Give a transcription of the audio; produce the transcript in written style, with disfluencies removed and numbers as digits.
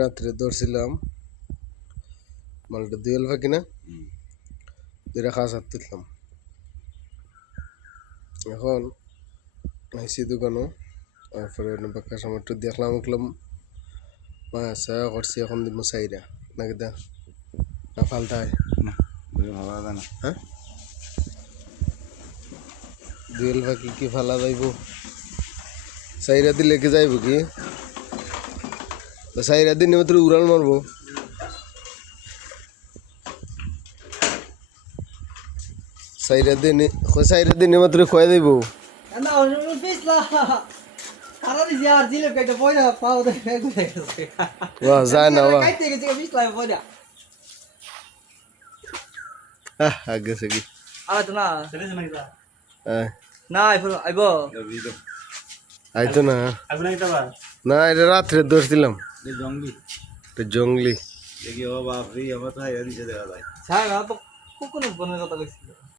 রাত্রে ধরছিলাম মালটা দুয়েল ফাঁকি না দুইটা খাস হাত তুললাম। এখন আইসি দোকানও তারপরে বাক্কা সময় একটু দেখলাম মাছ করছি এখন দিব চাইরা নাকি দা না ফালতায় হ্যাঁ দুয়েল ফাঁকি কি ফালা যাইব চাইরা দিলে কি যাইব কি চাইরা দিনে মাত্র উড়াল মারবো চাইরা দিনে মাত্র খোয়া যাইব যায় না গেছে কি আইতো না না এটা রাত্রে ধরছিলাম জঙ্গলি দেখি ও বাপরে আমার তো হাইরা দিছে দেখা যায় তো কোন বনের কথা কইছিল।